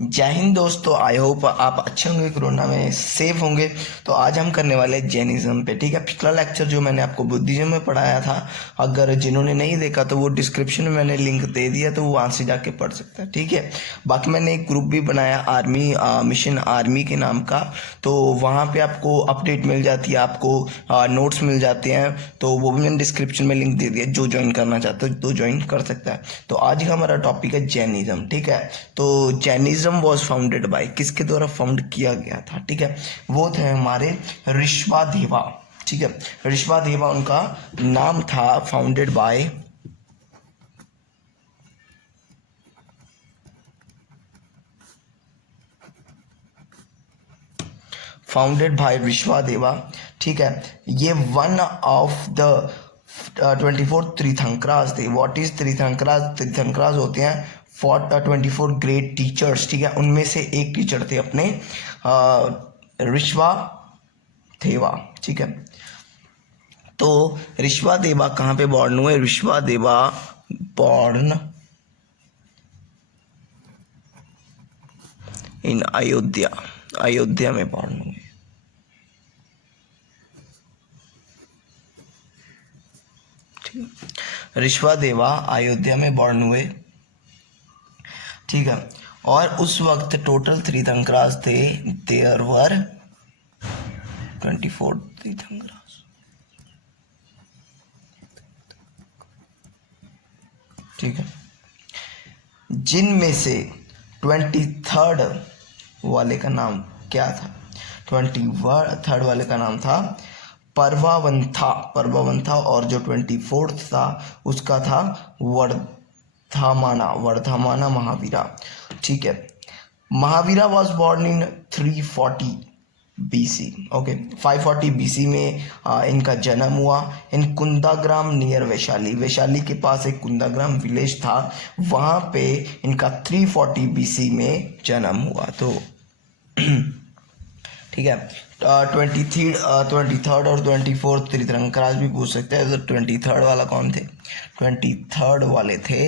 जय हिंद दोस्तों, I hope आप अच्छे होंगे, कोरोना में सेफ होंगे। तो आज हम करने वाले हैं जैनिज्म पे। ठीक है, पिछला लेक्चर जो मैंने आपको बुद्धिज्म में पढ़ाया था, अगर जिन्होंने नहीं देखा तो वो डिस्क्रिप्शन में मैंने लिंक दे दिया, तो वो वहाँ से जाके पढ़ सकता है। ठीक है, बाकी मैंने एक ग्रुप भी बनाया आर्मी मिशन आर्मी के नाम का, तो वहाँ पे आपको अपडेट मिल जाती है, आपको नोट्स मिल जाते हैं, तो वो भी मैंने डिस्क्रिप्शन में लिंक दे दिया। जो ज्वाइन करना चाहता है तो ज्वाइन कर सकता है। तो आज का हमारा टॉपिक है जैनिज्म। ठीक है, तो जैनिज्म वॉज फाउंडेड बाय, किसके द्वारा फाउंड किया गया था? ठीक है, वो थे हमारे ऋषभादेवा। ठीक है, ऋषभादेवा उनका नाम था। Founded by Rishabhadeva. ठीक है, ये वन ऑफ द 24 तीर्थंकराज थे। What is तीर्थंकराज? तीर्थंकराज होते हैं 24 ग्रेट टीचर्स। ठीक है, उनमें से एक टीचर थे अपने ऋषभादेवा। ठीक है, तो ऋषभादेवा कहाँ पे बॉर्न हुए? ऋषभादेवा बॉर्न इन अयोध्या। अयोध्या में बॉर्न हुए। ऋषभादेवा अयोध्या में बॉर्न हुए। ठीक है, और उस वक्त टोटल तीर्थंकराज थे। There were 24 तीर्थंकराज। ठीक है, जिनमें से 23rd वाले का नाम क्या था? 23rd वाले का नाम था परवावंथा। परवावंथा, और जो 24th था उसका था वर्धमाना। वर्धमाना महावीरा। ठीक है, Mahavira was born in 340 BC। Okay, 540 BC में इनका जन्म हुआ इन कुंदाग्राम नियर वैशाली। वैशाली के पास एक कुंदाग्राम विलेज था, वहाँ पे इनका 340 BC में जन्म हुआ। तो ठीक है, 23rd और 24th तीर्थंकराज भी पूछ सकते हैं। तो 23rd वाला कौन थे? 23rd वाले थे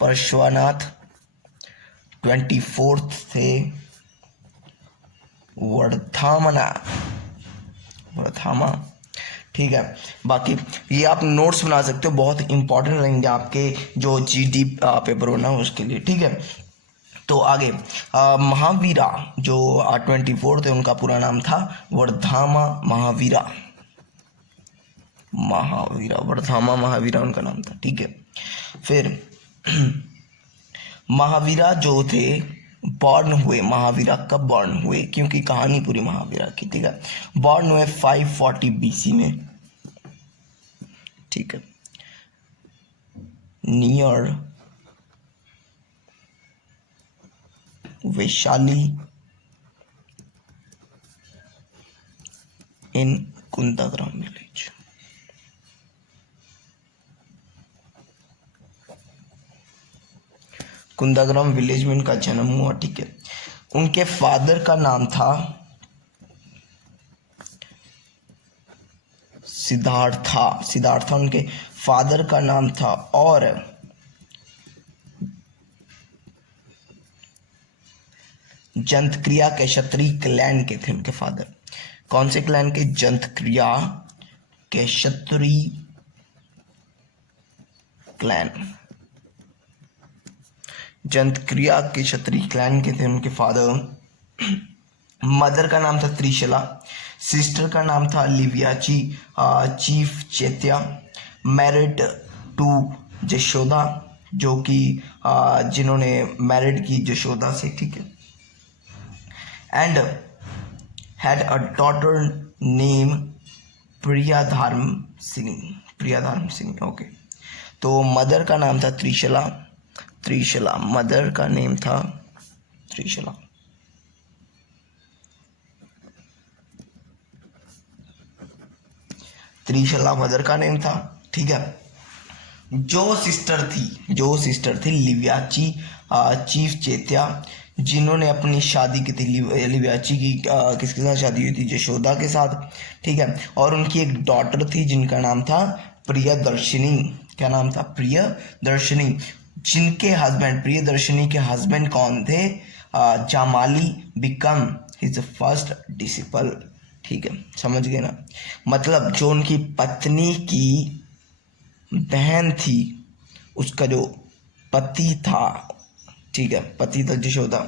पार्श्वनाथ। 24th थे वर्धमाना। वर्धमा। ठीक है, बाकी ये आप नोट्स बना सकते हो, बहुत इंपॉर्टेंट रहेंगे आपके जो GD पेपर होना उसके लिए। ठीक है, तो आगे महावीरा जो 24 थे, उनका पूरा नाम था वर्धमा महावीरा। महावीरा, वर्धमा महावीरा उनका नाम था। ठीक है, फिर महावीरा जो थे बॉर्न हुए। महावीरा कब बॉर्न हुए? क्योंकि कहानी पूरी महावीरा की। ठीक है, बॉर्न हुए 540 BC में। ठीक है, नियर वैशाली इन कुंदाग्राम विलेज। कुंदाग्राम विलेज में उनका जन्म हुआ। ठीक है, उनके फादर का नाम था सिद्धार्था। सिद्धार्था उनके फादर का नाम था, और जंतक्रिया के क्षत्रिय क्लैन के थे उनके फादर। कौन से क्लैन के? जंतक्रिया के क्षत्रिय क्लैन। जंतक्रिया के क्षत्रिय क्लैन के थे उनके फादर। मदर का नाम था त्रिशला। सिस्टर का नाम था Lichchhavi chief Chetaka. Married to Yashoda, जो कि जिन्होंने मैरिड की यशोदा से। ठीक है, and had a daughter name Priyadharm Singh. Priyadharm Singh. Okay, तो मदर का नाम था त्रिशला। त्रिशला, मदर का नेम था त्रिशला। त्रिशला मदर का नेम था। ठीक है, जो सिस्टर थी लिवियाची चीफ चैत्या, जिन्होंने अपनी शादी की थी। लिवियाची की किसके साथ शादी हुई थी? यशोदा के साथ। ठीक है, और उनकी एक डॉटर थी जिनका नाम था प्रियदर्शिनी, क्या नाम था, प्रियदर्शिनी, जिनके हस्बैंड, प्रियदर्शिनी के हस्बैंड कौन थे, Jamali become his first disciple. ठीक है, समझ गए ना, मतलब जो उनकी पत्नी की बहन थी, उसका जो पति था, ठीक है, पति था यशोदा,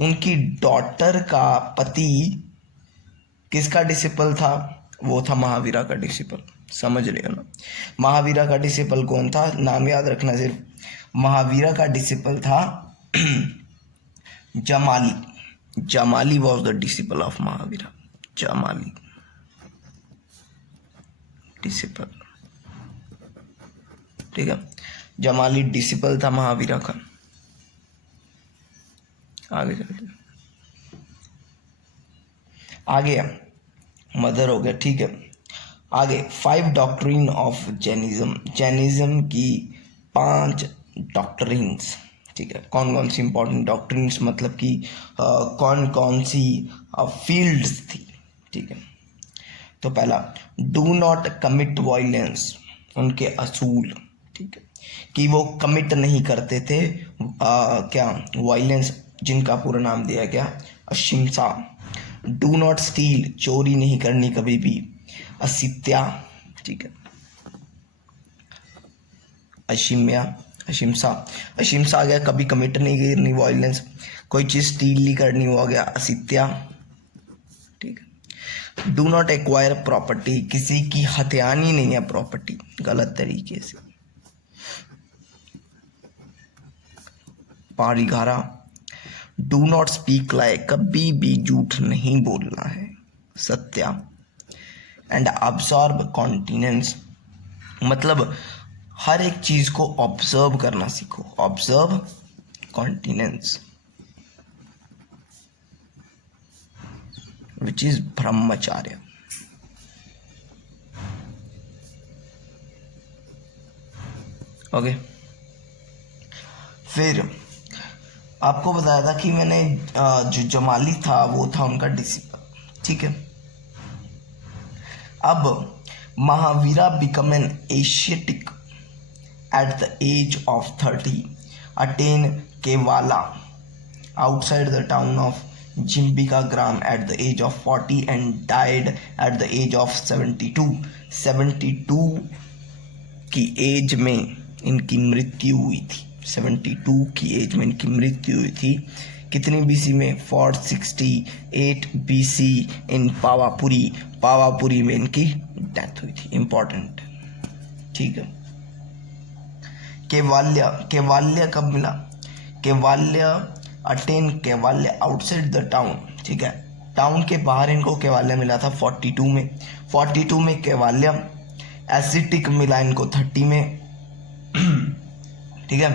उनकी डॉटर का पति किसका डिसिपल था, वो था महावीरा का डिसिपल। समझ रहे हो ना, महावीरा का डिसिपल कौन था, नाम याद रखना सिर्फ, महावीरा का डिसिपल था Jamali. Jamali was the disciple of Mahavira, Jamali disciple. ठीक है, जमाली डिसिपल था महावीरा का। आगे चलते, आगे मदर हो गया। ठीक है, आगे 5 डॉक्ट्रिन ऑफ जैनिज्म, जैनिज्म की 5 डॉक्ट्रिन्स। ठीक है, कौन कौन सी इंपॉर्टेंट डॉक्ट्रिन्स, मतलब कि कौन कौन सी फील्ड्स थी। ठीक है, तो पहला, डू नॉट कमिट वायलेंस, उनके असूल। ठीक है, कि वो कमिट नहीं करते थे क्या, वायलेंस, जिनका पूरा नाम दिया गया अहिंसा। डू नॉट स्टील, चोरी नहीं करनी कभी भी। असित्या, ठीक है, अशिम्या, अहिंसा, अहिंसा आ गया, कभी कमिट नहीं करनी वायलेंस, कोई चीज़ स्टील नहीं करनी, हो गया असित्या। ठीक है, डू नॉट एक्वायर प्रॉपर्टी, किसी की हथियानी नहीं है प्रॉपर्टी गलत तरीके से। पारिघारा, डू नॉट स्पीक लाई, कभी भी झूठ नहीं बोलना है। सत्या। एंड अब्सॉर्ब कॉन्टिनेंस, मतलब हर एक चीज को ऑब्जर्व करना सीखो, observe continence, which is ब्रह्मचार्य। Okay, फिर आपको बताया था कि मैंने जो जमाली था वो था उनका डिसिपल। ठीक है, अब Mahavira became an ascetic at the age of 30, attain Kaivalya outside the town of Jimbika Gram at the age of 40 and died at the age of 72. 72 की एज में इनकी मृत्यु हुई थी, 72 की एज में इनकी मृत्यु हुई थी। कितनी बीसी में, 468 बीसी इन पावापुरी, पावापुरी में इनकी डेथ हुई थी। इंपॉर्टेंट, ठीक है। केवाल्य, केवाल्य कब मिला, केवाल्य अटेन केवाल्य आउटसाइड द टाउन। ठीक है, टाउन के बाहर इनको केवाल्य मिला था 42 में, 42 में केवाल्य। एसिटिक मिला इनको 30 में। ठीक है,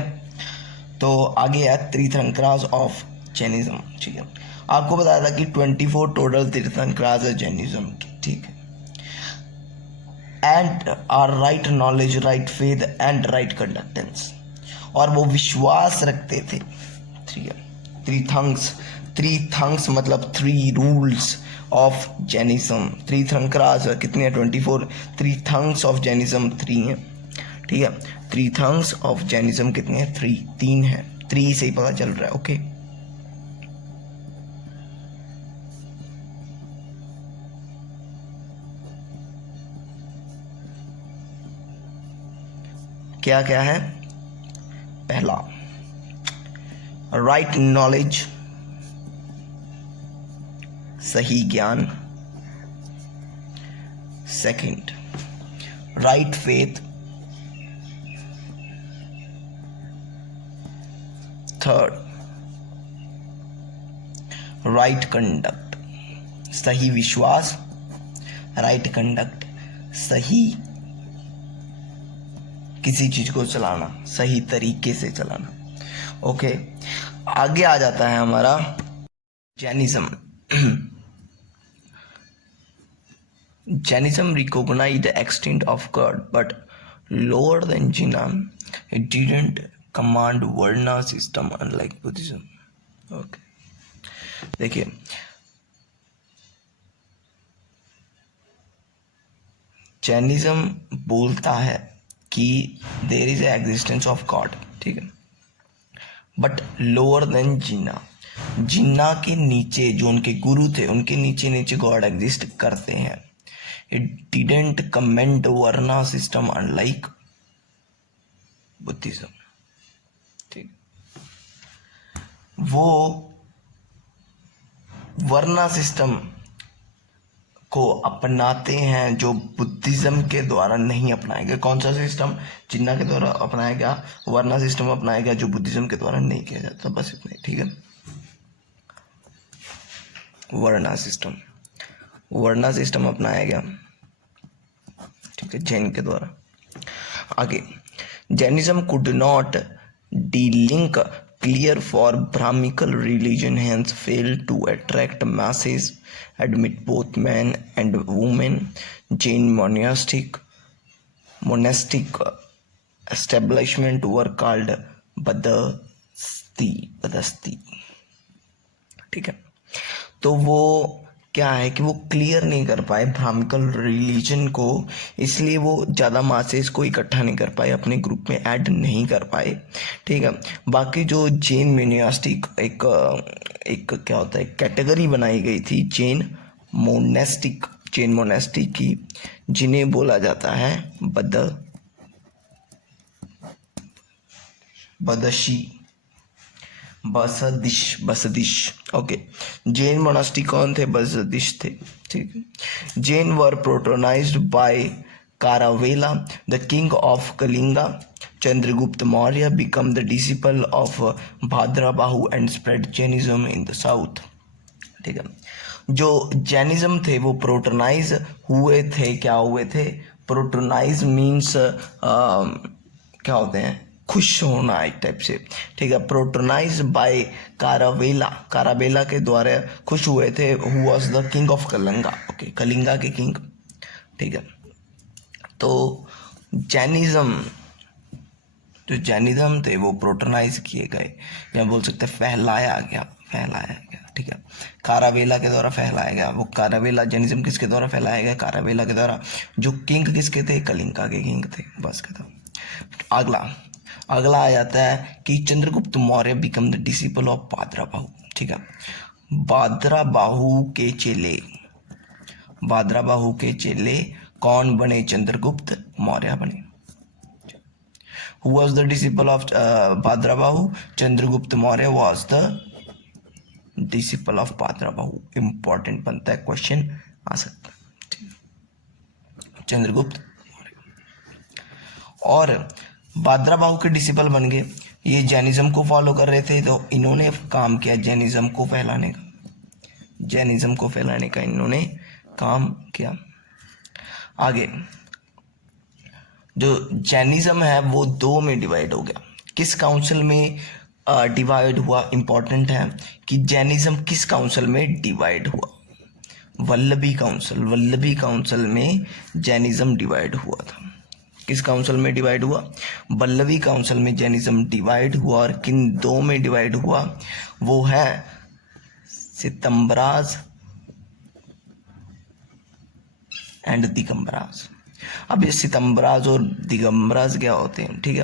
तो आगे है तीर्थंकराज ऑफ जैनिज्म। ठीक है, आपको बताया था कि 24 टोटल तीर्थंकराज है जैनिज्म की। ठीक है, and are right knowledge, right faith and right conductance, और वो विश्वास रखते थे। ठीक है, थ्री थंग्स मतलब 3 रूल्स ऑफ जैनिज्म। तीर्थंकराज कितने हैं, 24। थंग्स ऑफ जैनिज्म 3 है। ठीक है, थंग्स ऑफ जैनिज्म कितने हैं, 3 है। 3 से ही पता चल रहा है। ओके, क्या क्या है, पहला राइट नॉलेज, सही ज्ञान। Second right faith. Third right conduct, सही विश्वास। राइट कंडक्ट, सही किसी चीज को चलाना, सही तरीके से चलाना। ओके, आगे आ जाता है हमारा Jainism. Jainism recognized the extent of God, but lower than Jina, it didn't command Varna system unlike Buddhism. Okay, देखिए जैनिज्म बोलता है कि there is existence of God, ठीक है, but lower than Jina, Jina के नीचे जो उनके गुरु थे उनके नीचे नीचे गॉड एग्जिस्ट करते हैं। It didn't comment varna system unlike Buddhism, ठीक, वो वर्ना सिस्टम को अपनाते हैं जो बुद्धिज्म के द्वारा नहीं अपनाया गया। कौन सा सिस्टम? जिन्ना के द्वारा अपनाया गया, वर्ना सिस्टम अपनाया गया जो बुद्धिज्म के द्वारा नहीं किया जाता। बस इतना ही, ठीक है। वर्ना सिस्टम अपनाया गया, ठीक है, जैन के द्वारा। आगे, Jainism could not D-Link clear for Brahminical religion, hence failed to attract masses, admit both men and women. Jain monastic establishment were called बदस्ती, ठीक है। तो वो क्या है कि वो क्लियर नहीं कर पाए ब्राह्मणिकल रिलीजन को, इसलिए वो ज़्यादा मासेस को इकट्ठा नहीं कर पाए, अपने ग्रुप में ऐड नहीं कर पाए, ठीक है। बाकी जो जैन मोनास्टिक एक क्या होता है, कैटेगरी बनाई गई थी जैन मोनास्टिक की, जिन्हें बोला जाता है बसदिश, ओके। जैन मोनास्टिक कौन थे? बसदिश थे, ठीक है। Jain were patronised by Kharavela, the king of Kalinga. Chandragupta Maurya became the disciple of Bhadrabahu and spread Jainism in the south, ठीक है। जो जैनिज्म थे वो प्रोटोनाइज हुए थे। क्या हुए थे? प्रोटोनाइज मीन्स क्या होते हैं? खुश होना एक टाइप से, ठीक है। प्रोटोनाइज बाय कारावेला के द्वारा खुश हुए थे। Who was the king of Kalinga, okay, Kalinga के किंग, ठीक है। तो जैनिज्म थे वो प्रोटोनाइज किए गए, या बोल सकते फैलाया गया, ठीक है। कारावेला के द्वारा फैलाया गया। वो कारावेला जैनिज्म किसके द्वारा फैलाया गया? कारावेला के द्वारा। जो किंग किसके थे? कलिंगा के किंग थे, बस खत्म। अगला आ जाता है कि Chandragupta Maurya became the disciple of Bhadrabahu, ठीक है। भाद्रबाहु के चेले कौन बने? चंद्रगुप्त मौर्य बने। Who was the disciple of Bhadrabahu? Chandragupta Maurya was the disciple of Bhadrabahu. Important बनता है, क्वेश्चन आ सकता है, चंद्रगुप्त मौर्य। और भाद्रबाहु के डिसिपल बन गए। ये जैनिज्म को फॉलो कर रहे थे, तो इन्होंने काम किया जैनिज्म को फैलाने का इन्होंने काम किया। आगे, जो जैनिज्म है वो दो में डिवाइड हो गया। किस काउंसिल में डिवाइड हुआ? इंपॉर्टेंट है कि जैनिज्म किस काउंसिल में डिवाइड हुआ? वल्लभी काउंसिल में जैनिज्म डिवाइड हुआ था। किस काउंसिल में डिवाइड हुआ? वल्लभी काउंसिल में जैनिज्म डिवाइड हुआ। और किन दो में डिवाइड हुआ? वो है सितंबराज एंड दिगंबराज। अब ये सितंबराज और दिगंबराज क्या होते हैं, ठीक है।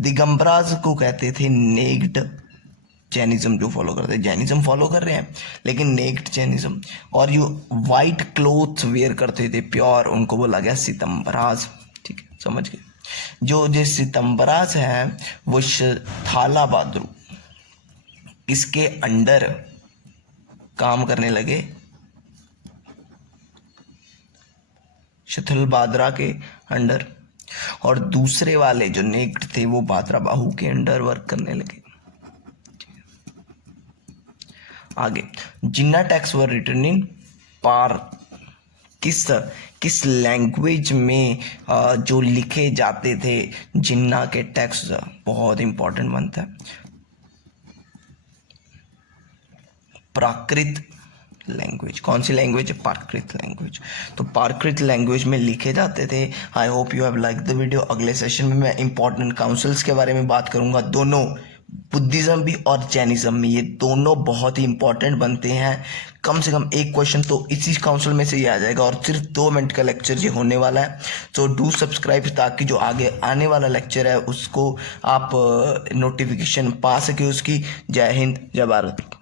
दिगंबराज को कहते थे नेक्ड जैनिज्म, जो फॉलो करते हैं, जैनिज्म फॉलो कर रहे हैं लेकिन नेक्ड जैनिज्म। और जो वाइट क्लोथ वेयर करते थे प्योर, उनको बोला गया सितंबराज, ठीक है, समझ गए। जो सितंबराज है वो थाला बहादुर इसके अंडर काम करने लगे, शथलबादरा के अंडर। और दूसरे वाले जो नेक्ड थे वो भाद्रबाहु के अंडर वर्क करने लगे। आगे, जिन्ना टैक्स वर रिटन इन पार, किस लैंग्वेज में जो लिखे जाते थे जिन्ना के टैक्स, बहुत इंपॉर्टेंट बनता है, प्राकृत लैंग्वेज। कौन सी लैंग्वेज है? प्राकृत लैंग्वेज। तो प्राकृत लैंग्वेज में लिखे जाते थे। I hope you have like the video. अगले सेशन में मैं इंपॉर्टेंट काउंसिल्स के बारे में बात करूंगा, दोनों बुद्धिज़्म भी और जैनिज़्म भी, ये दोनों बहुत ही इंपॉर्टेंट बनते हैं। कम से कम एक क्वेश्चन तो इसी काउंसिल में से ही आ जाएगा, और सिर्फ 2 मिनट का लेक्चर ये होने वाला है। तो डू सब्सक्राइब, ताकि जो आगे आने वाला लेक्चर है उसको आप नोटिफिकेशन पा सके उसकी। जय हिंद, जय भारत।